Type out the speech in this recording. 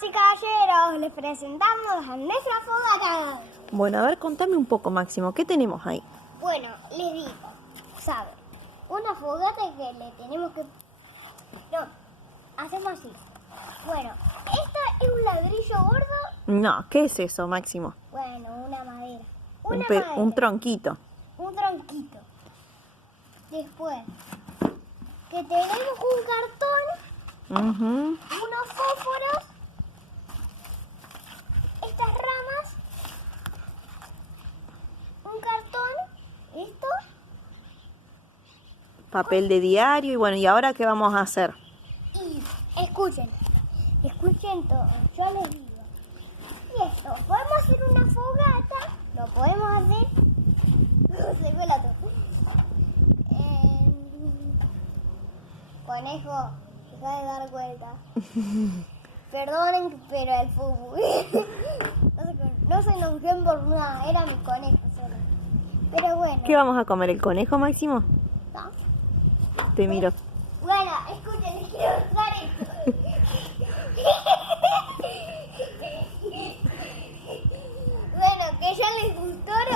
Damas y caballeros, les presentamos a nuestra fogata. Bueno, a ver, contame un poco, Máximo, ¿qué tenemos ahí? Bueno, les digo, ¿saben? Una fogata que le tenemos que... No, hacemos así. Bueno, esta es un ladrillo gordo. No, ¿qué es eso, Máximo? Bueno, una madera. Un tronquito. Un tronquito. Después, que tenemos un cartón, unos fósforos, estas ramas, un cartón, esto. Papel de diario y bueno, ¿y ahora qué vamos a hacer? Y escuchen todo, yo les digo. Y esto, podemos hacer una fogata, lo podemos hacer. Se cuela todo. Conejo, deja de dar vuelta. Perdonen, pero el fútbol. No se enojen por nada, era mi conejo solo. Pero bueno. ¿Qué vamos a comer, el conejo, Máximo? ¿No? Te miro. Bueno, escuchen, les quiero mostrar esto.